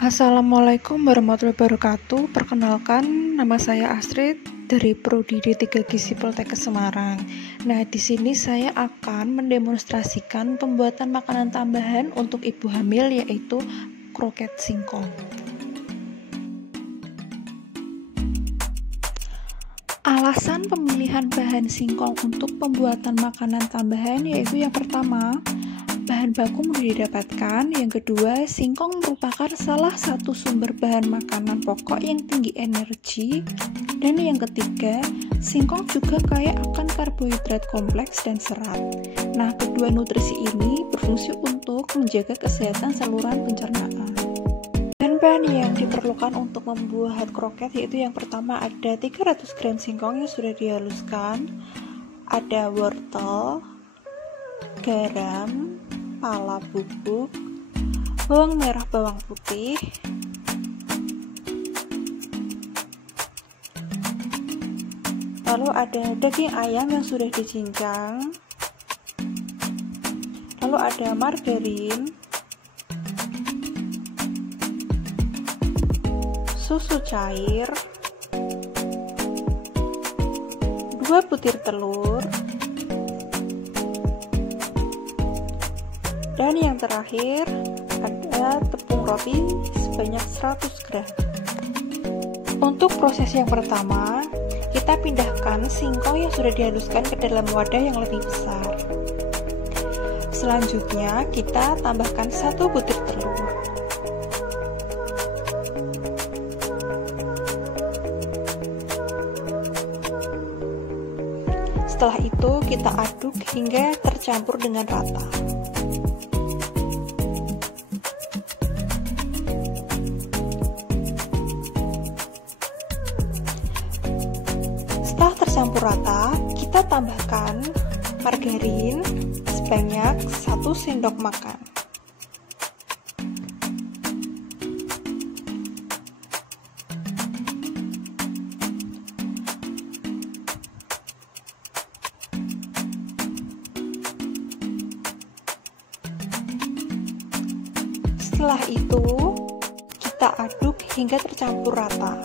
Assalamualaikum warahmatullahi wabarakatuh. Perkenalkan, nama saya Astrid dari Prodi D3 Gizi Poltekkes Semarang. Nah, di sini saya akan mendemonstrasikan pembuatan makanan tambahan untuk ibu hamil, yaitu kroket singkong. Alasan pemilihan bahan singkong untuk pembuatan makanan tambahan yaitu yang pertama, bahan baku mudah didapatkan. Yang kedua, singkong merupakan salah satu sumber bahan makanan pokok yang tinggi energi. Dan yang ketiga, singkong juga kaya akan karbohidrat kompleks dan serat. Nah, kedua nutrisi ini berfungsi untuk menjaga kesehatan saluran pencernaan. Bahan-bahan yang diperlukan untuk membuat kroket yaitu yang pertama ada 300 gram singkong yang sudah dihaluskan, ada wortel, garam, pala bubuk, bawang merah, bawang putih, lalu ada daging ayam yang sudah dicincang, lalu ada margarin, susu cair, 2 butir telur, dan yang terakhir ada tepung roti sebanyak 100 gram. Untuk proses yang pertama, kita pindahkan singkong yang sudah dihaluskan ke dalam wadah yang lebih besar. Selanjutnya kita tambahkan 1 butir telur. Setelah itu kita aduk hingga tercampur dengan rata. Setelah tercampur rata, kita tambahkan margarin sebanyak 1 sendok makan. Setelah itu, kita aduk hingga tercampur rata.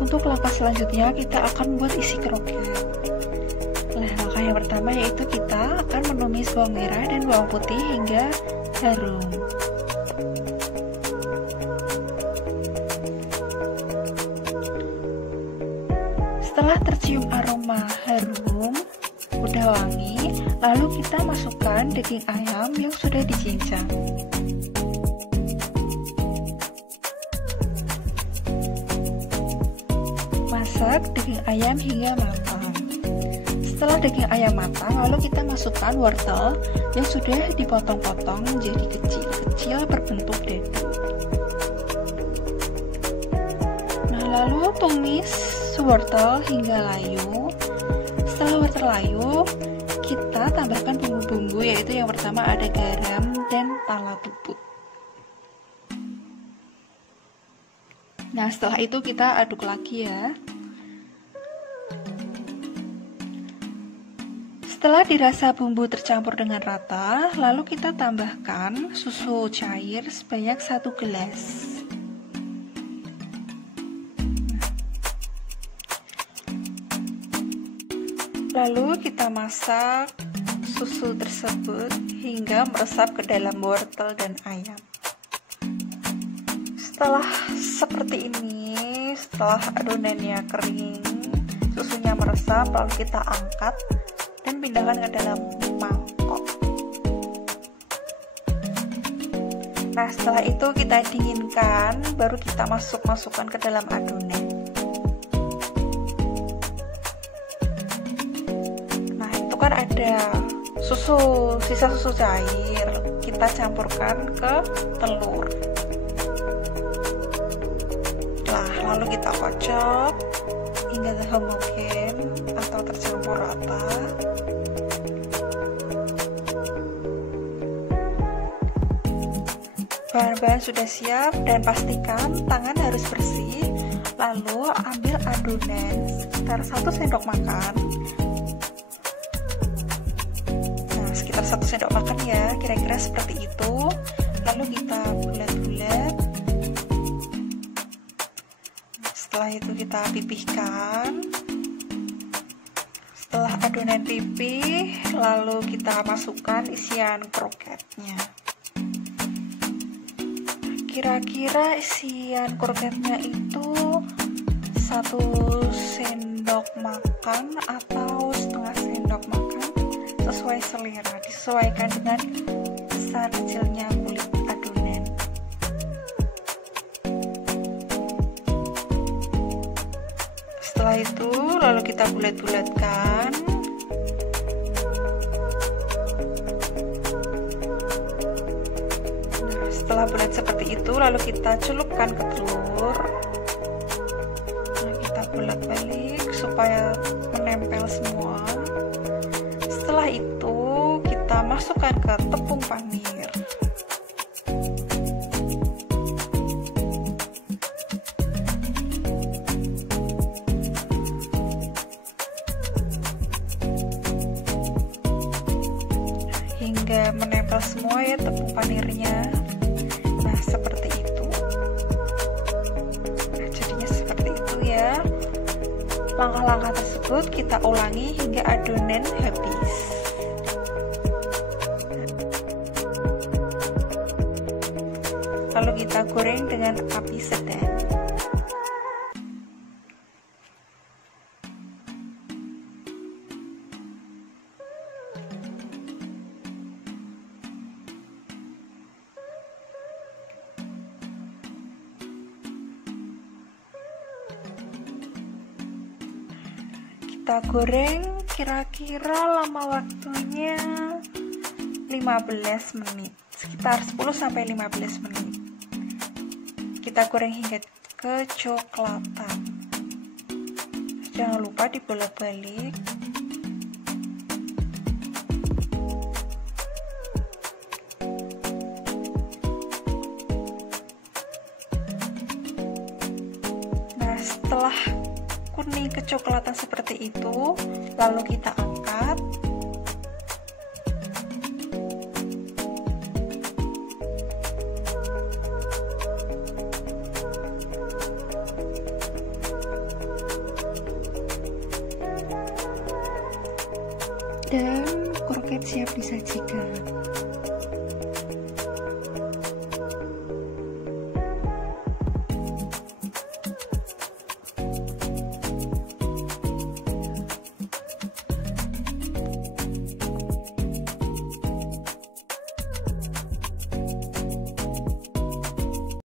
Untuk langkah selanjutnya, kita akan membuat isi kroket. Nah, langkah yang pertama yaitu kita akan menumis bawang merah dan bawang putih hingga harum. Setelah tercium aroma harum, udah wangi, lalu kita masukkan daging ayam yang sudah dicincang. Masak daging ayam hingga matang. Setelah daging ayam matang, lalu kita masukkan wortel yang sudah dipotong-potong menjadi kecil-kecil berbentuk dadu. Nah, lalu tumis wortel hingga layu. Setelah wortel layu, kita tambahkan bumbu-bumbu yaitu yang pertama ada garam dan pala bubuk. Nah, setelah itu kita aduk lagi ya. Setelah dirasa bumbu tercampur dengan rata, lalu kita tambahkan susu cair sebanyak 1 gelas. Lalu kita masak susu tersebut hingga meresap ke dalam wortel dan ayam. Setelah seperti ini, setelah adonannya kering, susunya meresap, lalu kita angkat dan pindahkan ke dalam mangkok. Nah, setelah itu kita dinginkan, baru kita masukkan ke dalam adonan. Nah, itu kan ada sisa susu cair, kita campurkan ke telur. Nah, lalu kita kocok hingga homogen atau tercampur rata. bahan-bahan sudah siap dan pastikan tangan harus bersih. Lalu ambil adonan sekitar 1 sendok makan. Nah, sekitar 1 sendok makan ya, kira-kira seperti itu. Lalu kita bulat-bulat. Setelah itu kita pipihkan. Setelah adonan pipih, lalu kita masukkan isian kroketnya. Kira-kira isian kroketnya itu 1 sendok makan atau setengah sendok makan, sesuai selera, disesuaikan dengan besar kecilnya kulit adonan. Setelah itu lalu kita bulat-bulatkan. Setelah bulat seperti itu, lalu kita celupkan ke telur. Nah, kita bolak-balik supaya menempel semua. Setelah itu, kita masukkan ke tepung panir. Hingga menempel semua ya tepung panirnya. Seperti itu. Nah, jadinya seperti itu ya. Langkah-langkah tersebut kita ulangi hingga adonan habis. Lalu kita goreng dengan api sedang. Kita goreng kira-kira lama waktunya 15 menit, sekitar 10-15 menit. Kita goreng hingga kecoklatan. Jangan lupa dibolak-balik. Nah, setelah kuning kecoklatan seperti itu, lalu kita angkat. Dan kroket siap disajikan.